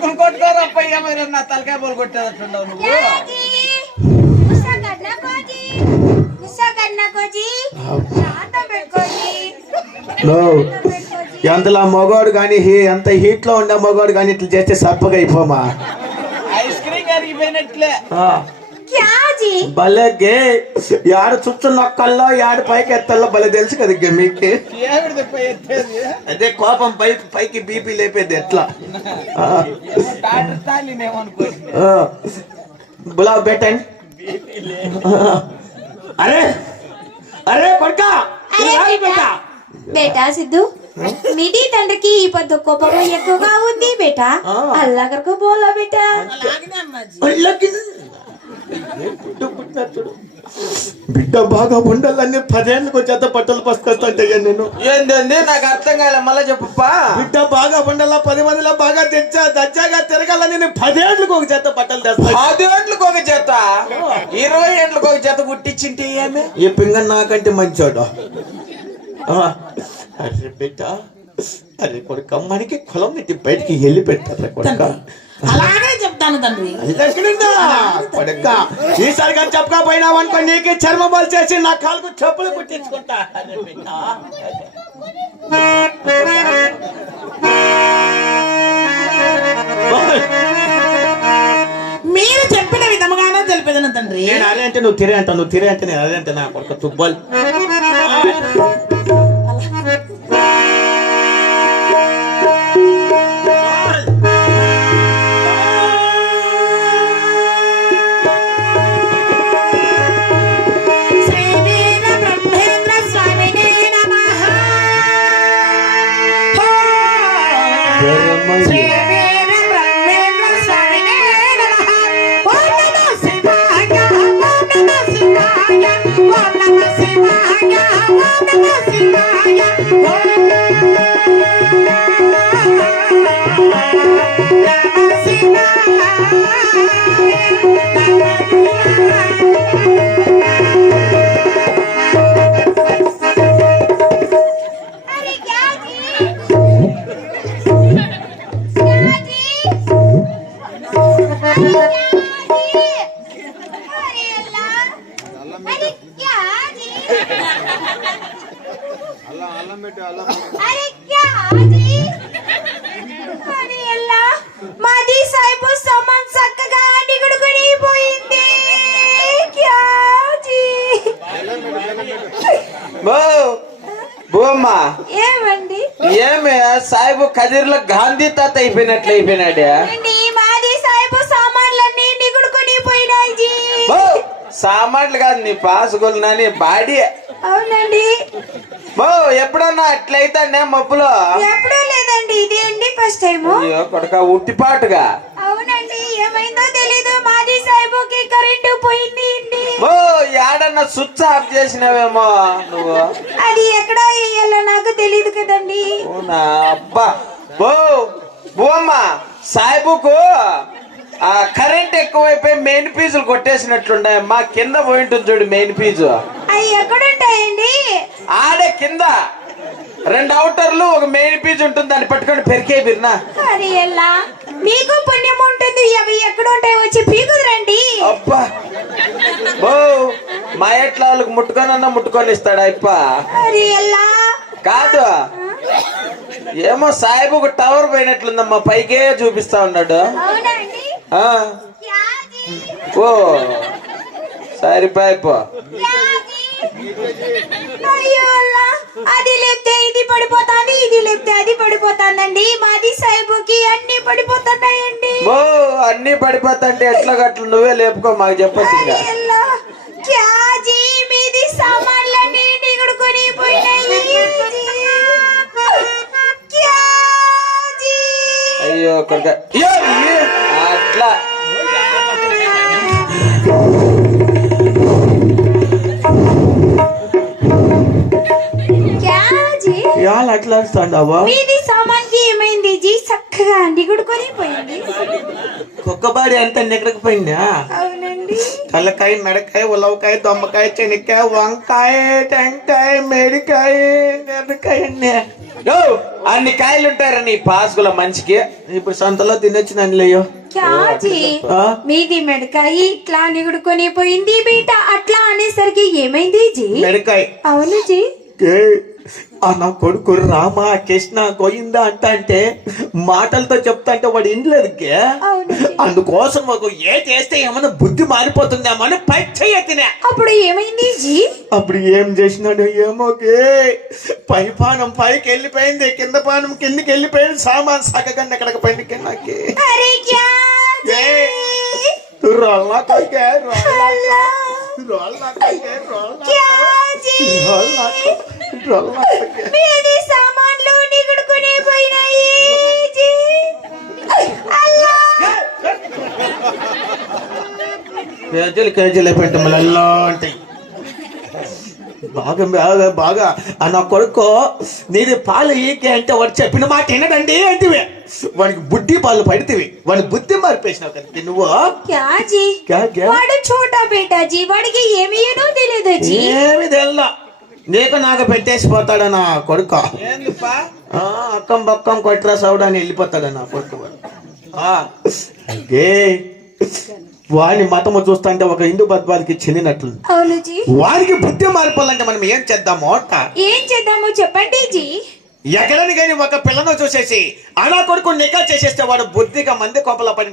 కొడుకులు కొట్టుకోరు అప్పయ్య మరి నా తలకాయ బోలు కొట్టేటట్టుండవు నువ్వు ఎంతలా మగవాడు కానీ ఎంత హీట్ లో ఉండే మగవాడు కానీ ఇట్లా చేస్తే సప్పగా అయిపోమా. ఐస్ క్రీమ్ కరిగిపోయినట్లే భలేగే యాడ చుచ్చు నొక్కల్లో యాడ పైకి ఎత్తల్లో భలే తెలుసు కదా మీకు. అదే కోపం పైకి బీపీ లేపేది ఎట్లా. గులాబ్ పెట్టండి. అరే అరే కొడుకా బేటా సిద్ధు మీది తండ్రికి ఈ పొద్దు కోపం ఎక్కువగా ఉంది బేటా. అల్లగరకు బోలా బేటా. బిడ్డ బాగా ఉండాలని 10 ఏళ్ళకి వచ్చేత బట్టలు పసుకొస్తాంటే నేను ఏంటండి నాకు అర్థం కాలే మళ్ళా చెప్పప్పా. బిడ్డ బాగా ఉండాలా 10 మందిలో బాగా దచ్చాగా తిరగాలని నేను 10 ఏళ్ళకి ఒక చేత బట్టలు తెస్తా. 10 ఏళ్ళకి ఒక చేత 20 ఏళ్ళకి ఒక చేత కుట్టించింటే ఏమి ఈ పింగ నాకంటే మంచోడు. అరే బిడ్డ అరే కొడుక మనకి కులం నుంచి బయటికి వెళ్ళి పెట్టారా కొడుక. అలాగే చెప్తాను తండ్రి. కొడుక ఈసారి కానీ చెప్పకపోయినావు అనుకో నీకే చర్మబాలు చేసి నా కాలుకు చెప్పులు కుట్టించుకుంటా. మీరు చెప్పిన విధముగానే తెలిపేదను తండ్రి. నేను అదే అంటే నువ్వు తిరే అంట, నువ్వు తిరే అంటే నేను అదే అంటే నా కొడుక తుబ్బలు. మాది సాయిబు సామాన్ చక్కగా నిగుడుకొని పోయింది. బోమ్మా ఏమండి ఏమే సాయిబు కదిర్లో గాంధీ తాత అయిపోయినట్లు అయిపోయినాడే. మాది సాయిబు సామాన్లన్నీ నిగుడుకొని పోయినాయి. సామాన్లు కాదు నీ పాసుగోలు నీ బాడీ. అవునండి. ఎప్పుడన్నా అట్లయితే మబ్బులో ఎప్పుడూ లేదండి, ఇది అండి ఫస్ట్ టైం. కొడక ఉట్టిపాటుగా. అవునండి, ఏమైందో తెలీదు. మాది సాయిబుకి కరెంటు పోయింది. యాడన్నా స్విచ్ ఆఫ్ చేసినావేమో నువ్వు. అది ఎక్కడో వేయాలో నాకు తెలియదు కదండి. అవునా అబ్బా. బోమ్మా సాయిబుకు కరెంట్ ఎక్కువైపోయి మెయిన్ ఫీజులు కొట్టేసినట్లుండే. మా కింద పోయింటుంది చూడు మెయిన్ ఫీజు. అవి ఎక్కడుంటాయండి? ఆడే కింద 2 అవుటర్లు ఒక మెయిన్ ఫీజు ఉంటుంది, దాన్ని పట్టుకొని పెరికే బిర్నా. అరే ఎలా మీకు పుణ్యం ఉంటుంది. అవి ఎక్కడ ఉంటాయి వచ్చి పీకుదురండి. అబ్బా మా ఎట్లా వాళ్ళకి ముట్టుకొని ఇస్తాడా ఇప్ప. అరే ఎలా కాదు ఏమో సాయిబుకు టవర్ పోయినట్లుందమ్మా, పైకే చూపిస్తా ఉన్నాడు. ఓ సరిపోయిపో. అది లేపితే ఇది పడిపోతాంది, ఇది లేపితే అది పడిపోతాందండి. మాది సాయిబుకి అన్ని పడిపోతున్నాయండి. అన్ని పడిపోతాంటే ఎట్లా గట్లు నువ్వే లేపుకో మాకు చెప్పచ్చు. మీది సామాన్లన్నీ నిగుడుకొని పోయినాయి. అయ్యో అట్లా అట్లా మీది సామాన్కి ఏమైంది జీ? చక్కగా నిగుడుకొని పోయింది. కుక్కబాడి అంతా నిక్కడికి పోయిందా? అవునండి. తలకాయ, మెడకాయ, ఉలవకాయ, దొమ్మకాయ, చెనిక్కాయ, వంకాయ, టెంకాయ, మేడికాయ, నెరకాయ అన్నీ. యో, అన్ని కాయలు ఉంటారా నీ పాసుకుల మంచికి? ఇప్పుడు సంతలో తినొచ్చు నన్నులేయో. క్యాజీ ఆ? మీది మెడకాయ ఇట్లా నిగుడుకొని పోయింది బీట అట్లా అనేసరికి ఏమైంది జీ? మెడకాయ అవును జీ. నా కొడుకు రామ కృష్ణ గోయిందా అంటే మాటలతో చెప్తా అంటే వాడు ఇంట్లేదుకే. అవును జీ. అందుకోసం ఒక ఏ చేస్తే ఏమన్నా బుద్ధి మారిపోతుందేమని పై చెయ్యతినే. అప్పుడు ఏమైంది జీ? అప్పుడు ఏం చేసినాడు ఏమోకే, పై పానం పైకి వెళ్ళిపోయింది, కింద పానం కిందకి వెళ్ళిపోయింది, సామాన్ సగగండి ఎక్కడికి పోయింది కిందకి. అరే క్యాజీ రోల్లా కొడుకే, అల్లా రోల్లా కొడుకే, రోల్లా క్యాజీ రోల్లా కొడుకే. మీది సామాన్లు నిగుడుకొని పోయినాయి జీ. అల్లా కేజీలు కేజీలు పెట్టు మళ్ళీ ఉంటాయి. బాగా బాగా బాగా నా కొడుకు నీది పాలు ఈకే అంటే వాడు చెప్పిన మాట వినడండి అంటివి. వాడికి బుద్ధి పాలు పడితివి, వాడి బుద్ధి మారిపేసినావు కదా నువ్వు. క్యాజీ క్యా క్యా? వాడు చోటా బేటా జీ, వాడికి ఏమీనో తెలియదు జీ. ఏమి తెల్లా, నీకు నాకు పెట్టేసి పోతాడు నా కొడుకు. ఏందిప్పా? అక్కం బక్కం కొట్రా సౌడాని వెళ్ళిపోతాడు నా కొడుకు. అగే వాని మతము చూస్తుంటే ఒక హిందూ బద్వానికి చెందినట్లు. అవును జీ. వారికి బుద్ధి మారిపోవాలంటే మనం ఏం చేద్దాము? ఏం చేద్దామో చెప్పండి జీ. ఎక్కడని కానీ ఒక పిల్లను చూసేసి అలా కొడుకు నికా చేసేస్తే వాడు బుద్ధిగా మంది కోపల పడి